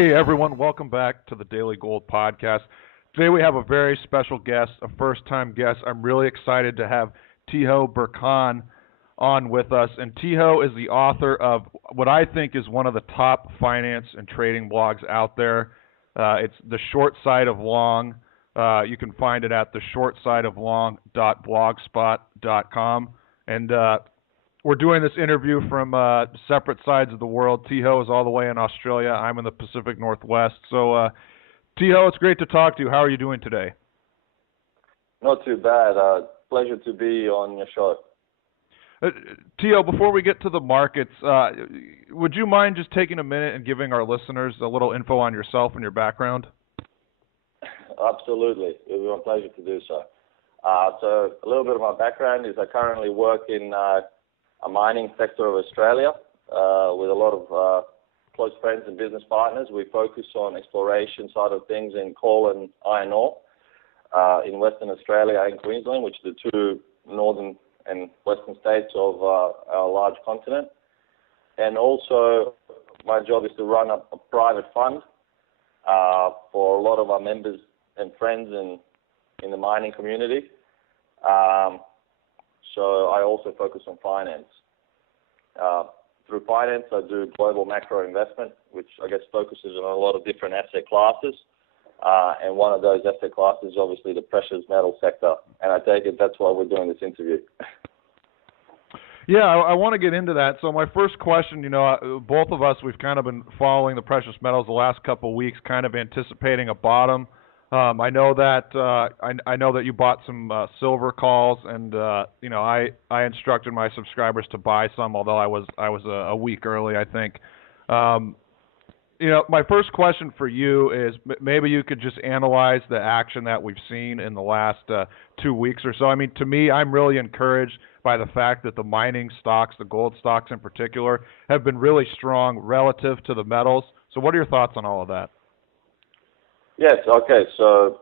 Hey everyone, welcome back to the Daily Gold Podcast. Today we have a very special guest, a first-time guest. I'm really excited to have Tiho Burkhan on with us. And Tiho is the author of what I think is one of the top finance and trading blogs out there. It's The Short Side of Long. You can find it at theshortsideoflong.blogspot.com. And we're doing this interview from separate sides of the world. Tiho is all the way in Australia. I'm in the Pacific Northwest. So, Tiho, it's great to talk to you. How are you doing today? Not too bad. Pleasure to be on your show. Tiho, before we get to the markets, would you mind just taking a minute and giving our listeners a little info on yourself and your background? Absolutely. It would be my pleasure to do so. So a little bit of my background is I currently work in a mining sector of Australia with a lot of close friends and business partners. We focus on exploration side of things in coal and iron ore in Western Australia and Queensland, which are the two northern and western states of our large continent. And also my job is to run a private fund for a lot of our members and friends in the mining community. So I also focus on finance. Through finance, I do global macro investment, which I guess focuses on a lot of different asset classes. And one of those asset classes is obviously the precious metal sector. And I take it that's why we're doing this interview. Yeah, I want to get into that. So my first question, both of us, we've kind of been following the precious metals the last couple of weeks, kind of anticipating a bottom. I know that I know that you bought some silver calls, and I instructed my subscribers to buy some, although I was a week early, I think. My first question for you is maybe you could just analyze the action that we've seen in the last 2 weeks or so. I mean, to me, I'm really encouraged by the fact that the mining stocks, the gold stocks in particular, have been really strong relative to the metals. So what are your thoughts on all of that? Yes, okay. So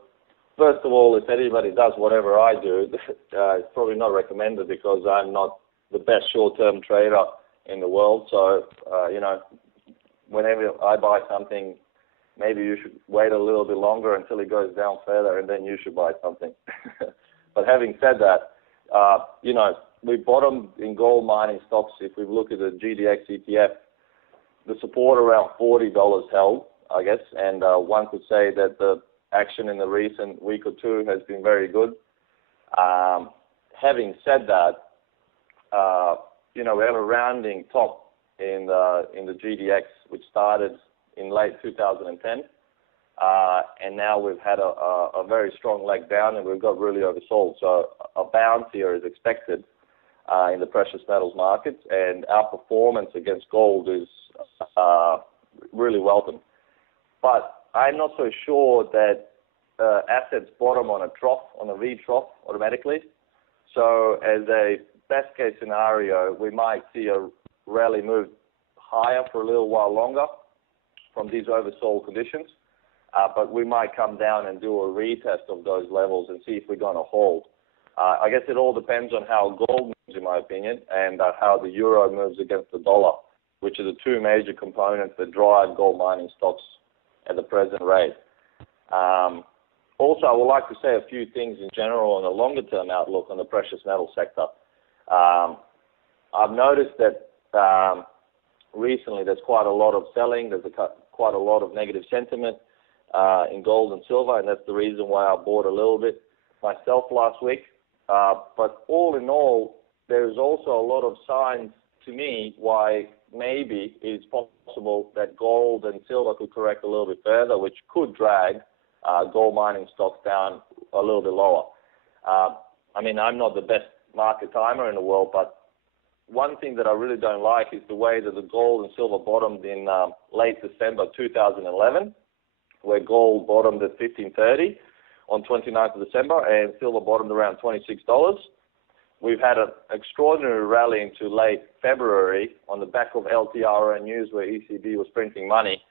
first of all, if anybody does whatever I do, it's probably not recommended because I'm not the best short-term trader in the world. So, whenever I buy something, maybe you should wait a little bit longer until it goes down further and then you should buy something. But having said that, we bottomed in gold mining stocks. If we look at the GDX ETF, the support around $40 held, I guess, and one could say that the action in the recent week or two has been very good. Having said that, we have a rounding top in the GDX, which started in late 2010, and now we've had a very strong leg down, and we've got really oversold. So a bounce here is expected in the precious metals markets, and our performance against gold is really welcome. But I'm not so sure that assets bottom on a V-trough automatically. So as a best case scenario, we might see a rally move higher for a little while longer from these oversold conditions. But we might come down and do a retest of those levels and see if we're going to hold. I guess it all depends on how gold moves, in my opinion, and how the euro moves against the dollar, which are the two major components that drive gold mining stocks at the present rate. Also, I would like to say a few things in general on the longer-term outlook on the precious metal sector. I've noticed that recently there's quite a lot of selling, there's quite a lot of negative sentiment in gold and silver, and that's the reason why I bought a little bit myself last week. But all in all, there's also a lot of signs to me why maybe it's possible that gold and silver could correct a little bit further, which could drag gold mining stocks down a little bit lower. I'm not the best market timer in the world, but one thing that I really don't like is the way that the gold and silver bottomed in late December 2011, where gold bottomed at $15.30 on 29th of December, and silver bottomed around $26. We've had an extraordinary rally into late February on the back of LTRO news where ECB was printing money.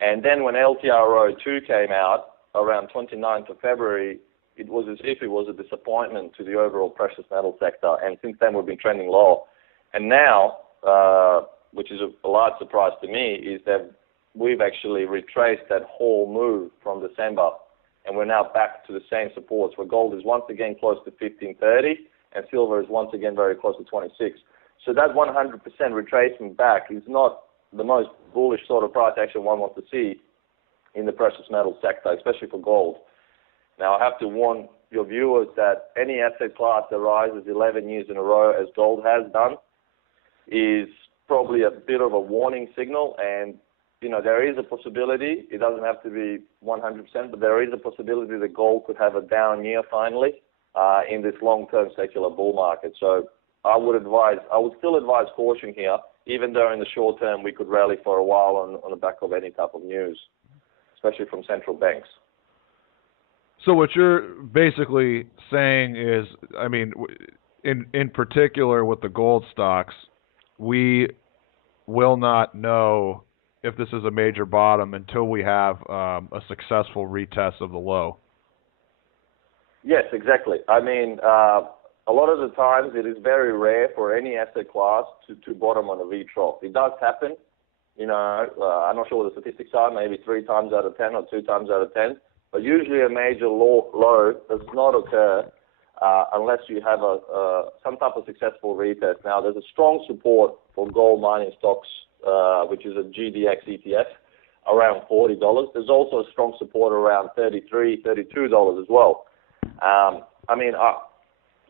And then when LTRO 2 came out around 29th of February, it was as if it was a disappointment to the overall precious metal sector. And since then, we've been trending low. And now, which is a large surprise to me, is they've we've actually retraced that whole move from December, and we're now back to the same supports where gold is once again close to 1530 and silver is once again very close to 26. So that 100% retracement back is not the most bullish sort of price action one wants to see in the precious metal sector, especially for gold. Now, I have to warn your viewers that any asset class that rises 11 years in a row, as gold has done, is probably a bit of a warning signal. And, there is a possibility, it doesn't have to be 100%, but there is a possibility that gold could have a down year finally in this long-term secular bull market. So I would still advise caution here, even though in the short term we could rally for a while on the back of any type of news, especially from central banks. So what you're basically saying is, I mean, in particular with the gold stocks, we will not know if this is a major bottom until we have a successful retest of the low. Yes, exactly. I mean, a lot of the times it is very rare for any asset class to bottom on a V trough. It does happen. I'm not sure what the statistics are, maybe 3 times out of 10 or 2 times out of 10. But usually a major low does not occur unless you have some type of successful retest. Now, there's a strong support for gold mining stocks, which is a GDX ETF, around $40. There's also a strong support around $33, $32 as well.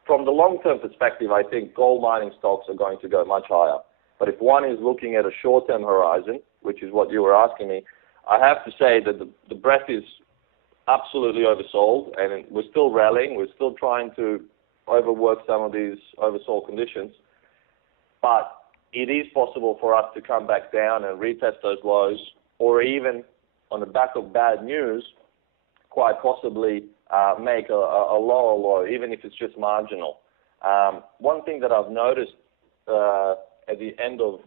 From the long-term perspective, I think gold mining stocks are going to go much higher. But if one is looking at a short-term horizon, which is what you were asking me, I have to say that the breadth is absolutely oversold, and we're still rallying. We're still trying to overwork some of these oversold conditions. But it is possible for us to come back down and retest those lows, or even on the back of bad news, quite possibly make a lower low, even if it's just marginal. One thing that I've noticed at the end of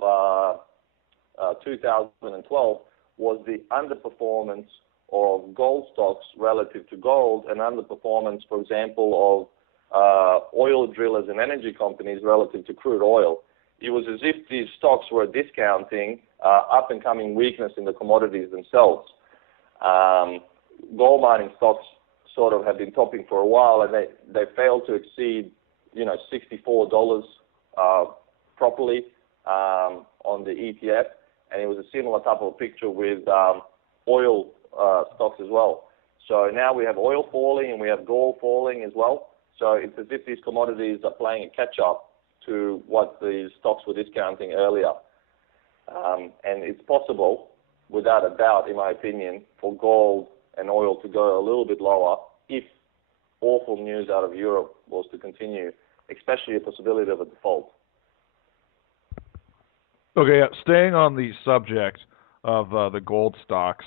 2012 was the underperformance of gold stocks relative to gold, and underperformance, for example, of oil drillers and energy companies relative to crude oil. It was as if these stocks were discounting up-and-coming weakness in the commodities themselves. Gold mining stocks sort of have been topping for a while, and they failed to exceed, $64 properly on the ETF, and it was a similar type of picture with oil stocks as well. So now we have oil falling and we have gold falling as well. So it's as if these commodities are playing a catch-up to what these stocks were discounting earlier. And it's possible, without a doubt, in my opinion, for gold and oil to go a little bit lower if awful news out of Europe was to continue, especially a possibility of a default. Okay, staying on the subject of the gold stocks,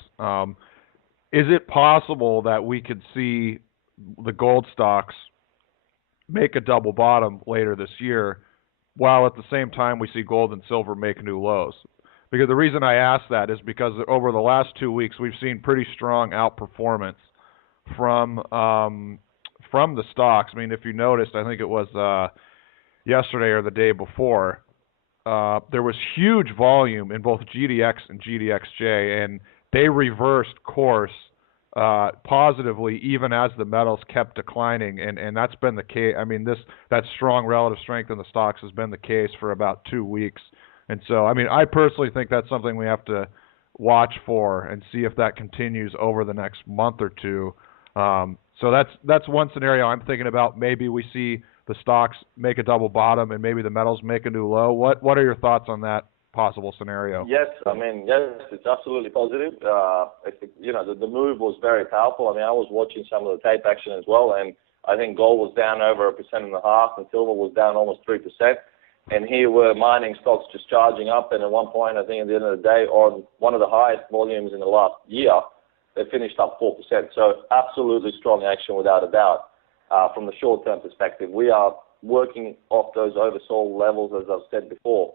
is it possible that we could see the gold stocks make a double bottom later this year, while at the same time we see gold and silver make new lows? Because the reason I ask that is because over the last 2 weeks we've seen pretty strong outperformance from the stocks. I mean, if you noticed, I think it was yesterday or the day before, there was huge volume in both GDX and GDXJ, and they reversed course positively even as the metals kept declining, and that's been the case. I mean, that strong relative strength in the stocks has been the case for about 2 weeks. And so, I mean, I personally think that's something we have to watch for and see if that continues over the next month or two. So that's one scenario I'm thinking about. Maybe we see the stocks make a double bottom and maybe the metals make a new low. What are your thoughts on that possible scenario? Yes, it's absolutely positive. The move was very powerful. I mean, I was watching some of the tape action as well, and I think gold was down over 1.5%, and silver was down almost 3%. And here were mining stocks just charging up, and at one point, I think at the end of the day, on one of the highest volumes in the last year, they finished up 4%. So absolutely strong action without a doubt. From the short-term perspective, we are working off those oversold levels, as I've said before.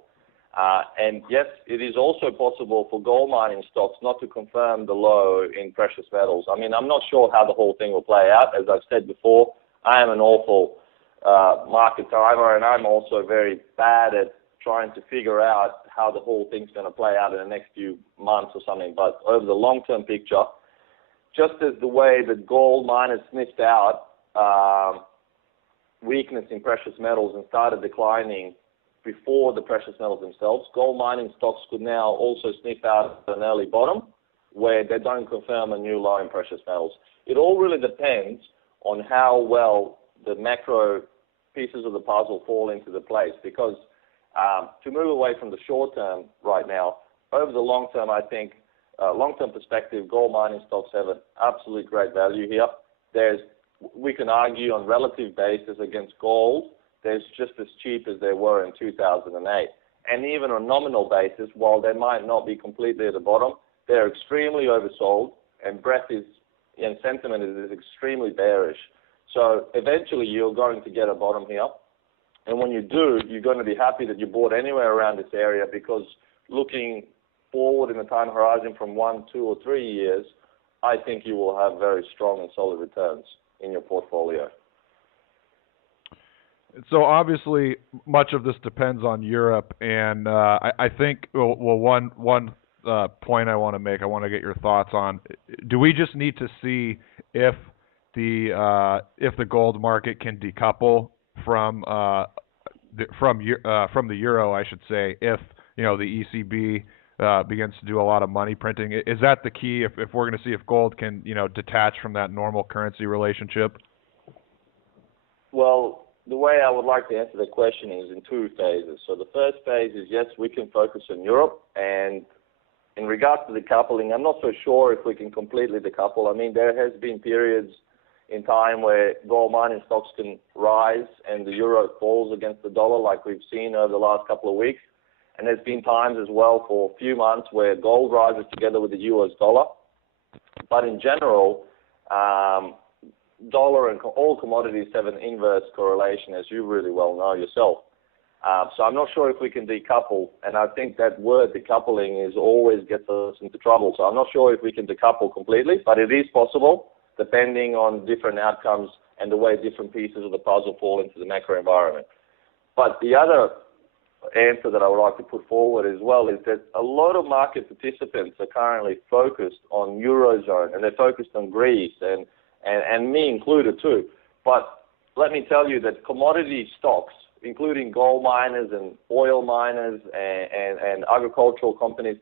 And yes, it is also possible for gold mining stocks not to confirm the low in precious metals. I mean, I'm not sure how the whole thing will play out. As I've said before, I am an awful market timer, and I'm also very bad at trying to figure out how the whole thing's going to play out in the next few months or something. But over the long-term picture, just as the way that gold miners sniffed out weakness in precious metals and started declining before the precious metals themselves, gold mining stocks could now also sniff out an early bottom where they don't confirm a new low in precious metals. It all really depends on how well the macro pieces of the puzzle fall into the place, because to move away from the short term right now, over the long term, I think, long-term perspective, gold mining stocks have an absolute great value here. We can argue on relative basis against gold, they're just as cheap as they were in 2008. And even on nominal basis, while they might not be completely at the bottom, they're extremely oversold, and sentiment is extremely bearish. So eventually you're going to get a bottom here. And when you do, you're going to be happy that you bought anywhere around this area, because looking forward in the time horizon from 1, 2, or 3 years, I think you will have very strong and solid returns in your portfolio. So obviously, much of this depends on Europe, and I think one point I want to make, I want to get your thoughts on. Do we just need to see if the gold market can decouple from the euro, I should say, if the ECB begins to do a lot of money printing? Is that the key? If we're going to see if gold can detach from that normal currency relationship? Well, the way I would like to answer the question is in 2 phases. So the first phase is, yes, we can focus on Europe, and in regards to decoupling, I'm not so sure if we can completely decouple. I mean, there has been periods in time where gold mining stocks can rise and the euro falls against the dollar, like we've seen over the last couple of weeks. And there's been times as well for a few months where gold rises together with the US dollar. But in general, dollar and all commodities have an inverse correlation, as you really well know yourself. So I'm not sure if we can decouple, and I think that word decoupling always gets us into trouble. So I'm not sure if we can decouple completely, but it is possible, depending on different outcomes and the way different pieces of the puzzle fall into the macro environment. But the other answer that I would like to put forward as well is that a lot of market participants are currently focused on Eurozone, and they're focused on Greece, and me included too. But let me tell you that commodity stocks, including gold miners and oil miners and agricultural companies,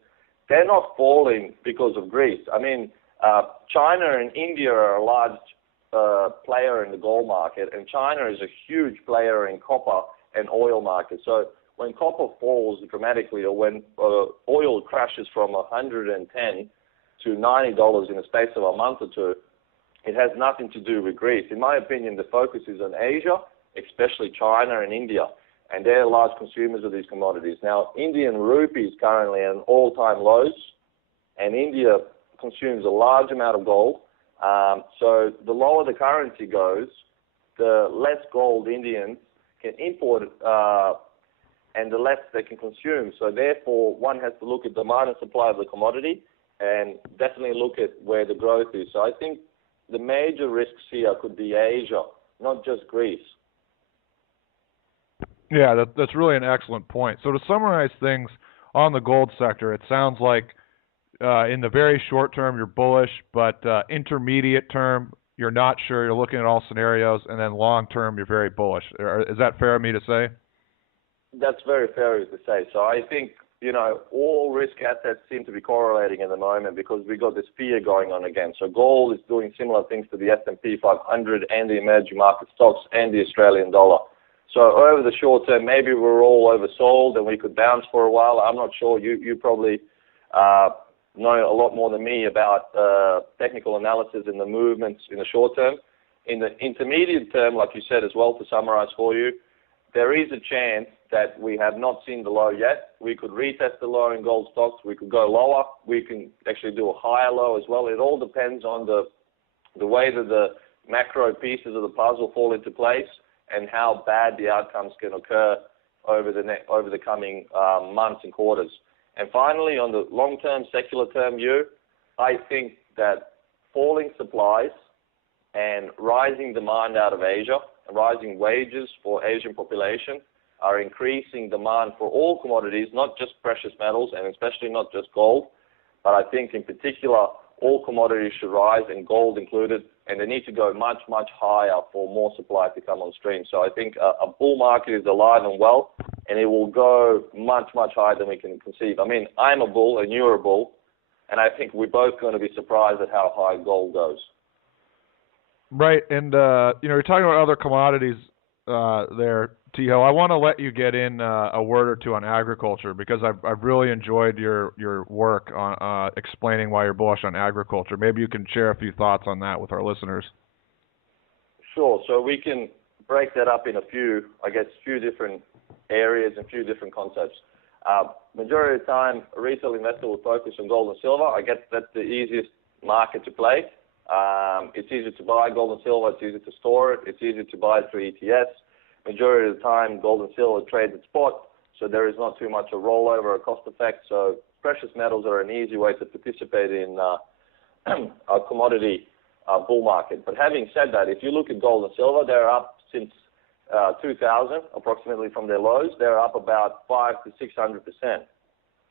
they're not falling because of Greece. I mean, China and India are a large player in the gold market, and China is a huge player in copper and oil market. So when copper falls dramatically, or when oil crashes from $110 to $90 in the space of a month or two, it has nothing to do with Greece. In my opinion, the focus is on Asia, especially China and India, and they're large consumers of these commodities. Now, Indian rupee is currently at all-time lows, and India consumes a large amount of gold. So the lower the currency goes, the less gold Indians can import, and the less they can consume. So therefore, one has to look at demand and supply of the commodity, and definitely look at where the growth is. So I think the major risks here could be Asia, not just Greece. Yeah, that's really an excellent point. So to summarize things on the gold sector, it sounds like in the very short term you're bullish, but intermediate term you're not sure. You're looking at all scenarios, and then long term you're very bullish. Is that fair of me to say? That's very fair to say. So I think, all risk assets seem to be correlating at the moment, because we got this fear going on again. So gold is doing similar things to the S&P 500 and the emerging market stocks and the Australian dollar. So over the short term, maybe we're all oversold and we could bounce for a while. I'm not sure. You probably know a lot more than me about technical analysis and the movements in the short term. In the intermediate term, like you said as well, to summarize for you, there is a chance that we have not seen the low yet. We could retest the low in gold stocks. We could go lower. We can actually do a higher low as well. It all depends on the way that the macro pieces of the puzzle fall into place and how bad the outcomes can occur over the coming months and quarters. And finally, on the long-term, secular term view, I think that falling supplies and rising demand out of Asia, rising wages for Asian population, are increasing demand for all commodities, not just precious metals and especially not just gold. But I think in particular, all commodities should rise, and gold included, and they need to go much, much higher for more supply to come on stream. So I think a bull market is alive and well, and it will go much, much higher than we can conceive. I mean, I'm a bull and you're a bull, and I think we're both going to be surprised at how high gold goes. Right, and you're talking about other commodities there, Tiho. I want to let you get in a word or two on agriculture, because I've really enjoyed your work on explaining why you're bullish on agriculture. Maybe you can share a few thoughts on that with our listeners. Sure. So we can break that up in a few different areas and few different concepts. Majority of the time, a retail investor will focus on gold and silver. I guess that's the easiest market to play. It's easy to buy gold and silver. It's easy to store it. It's easy to buy through ETFs. Majority of the time, gold and silver trade at spot, so there is not too much a rollover or cost effect. So precious metals are an easy way to participate in a commodity bull market. But having said that, if you look at gold and silver, they're up since 2000, approximately from their lows. They're up about 500 to 600%.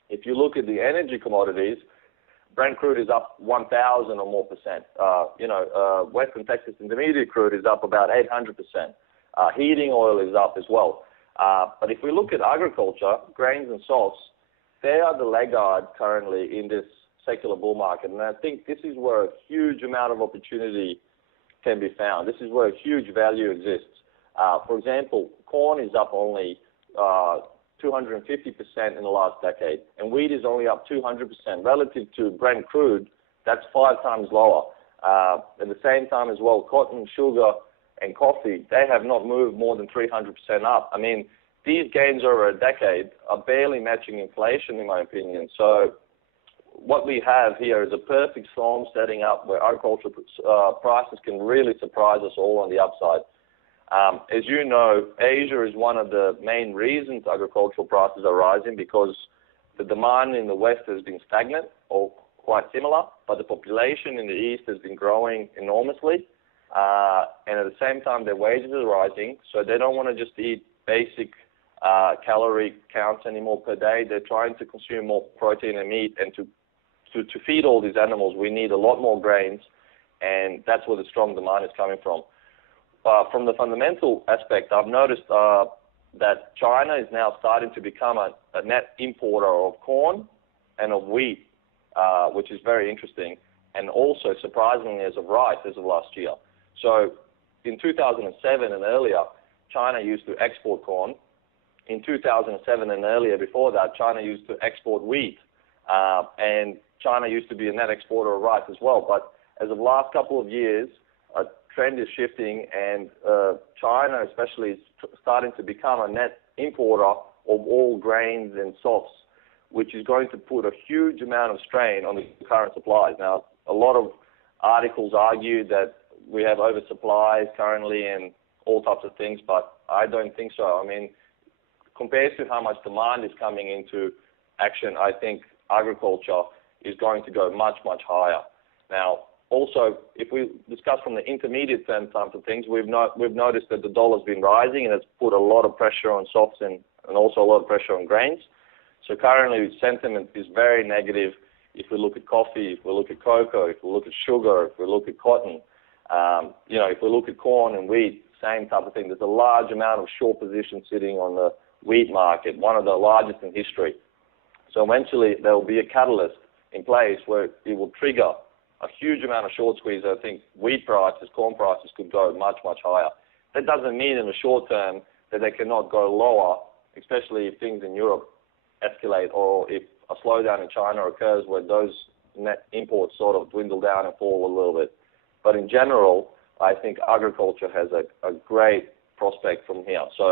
If you look at the energy commodities, Brent crude is up 1,000 or more percent. Western Texas Intermediate crude is up about 800%. Heating oil is up as well. But if we look at agriculture, grains and salts, they are the laggard currently in this secular bull market. And I think this is where a huge amount of opportunity can be found. This is where a huge value exists. For example, corn is up only 250% in the last decade, and wheat is only up 200%. Relative to Brent crude, that's 5 times lower. At the same time as well, cotton, sugar, and coffee, they have not moved more than 300% up. I mean, these gains over a decade are barely matching inflation, in my opinion. So what we have here is a perfect storm setting up where agricultural prices can really surprise us all on the upside. As you know, Asia is one of the main reasons agricultural prices are rising, because the demand in the West has been stagnant or quite similar, but the population in the East has been growing enormously. And at the same time, their wages are rising, so they don't want to just eat basic calorie counts anymore per day. They're trying to consume more protein and meat, and to feed all these animals, we need a lot more grains, and that's where the strong demand is coming from. From the fundamental aspect, I've noticed that China is now starting to become a net importer of corn and of wheat, which is very interesting, and also surprisingly as of rice as of last year. So in 2007 and earlier, China used to export corn. In 2007 and earlier before that, China used to export wheat, and China used to be a net exporter of rice as well. But as of last couple of years, a trend is shifting, and China especially is starting to become a net importer of all grains and softs, which is going to put a huge amount of strain on the current supplies. Now, a lot of articles argue that we have oversupplies currently and all types of things, but I don't think so. I mean, compared to how much demand is coming into action, I think agriculture is going to go much, much higher. Now, also, if we discuss from the intermediate term types of things, we've noticed that the dollar's been rising, and it's put a lot of pressure on softs and also a lot of pressure on grains. So currently, sentiment is very negative. If we look at coffee, if we look at cocoa, if we look at sugar, if we look at cotton, if we look at corn and wheat, same type of thing. There's a large amount of short positions sitting on the wheat market, one of the largest in history. So eventually, there will be a catalyst in place where it will trigger a huge amount of short squeeze. I think wheat prices, corn prices could go much, much higher. That doesn't mean in the short term that they cannot go lower, especially if things in Europe escalate or if a slowdown in China occurs where those net imports sort of dwindle down and fall a little bit. But in general, I think agriculture has a great prospect from here. So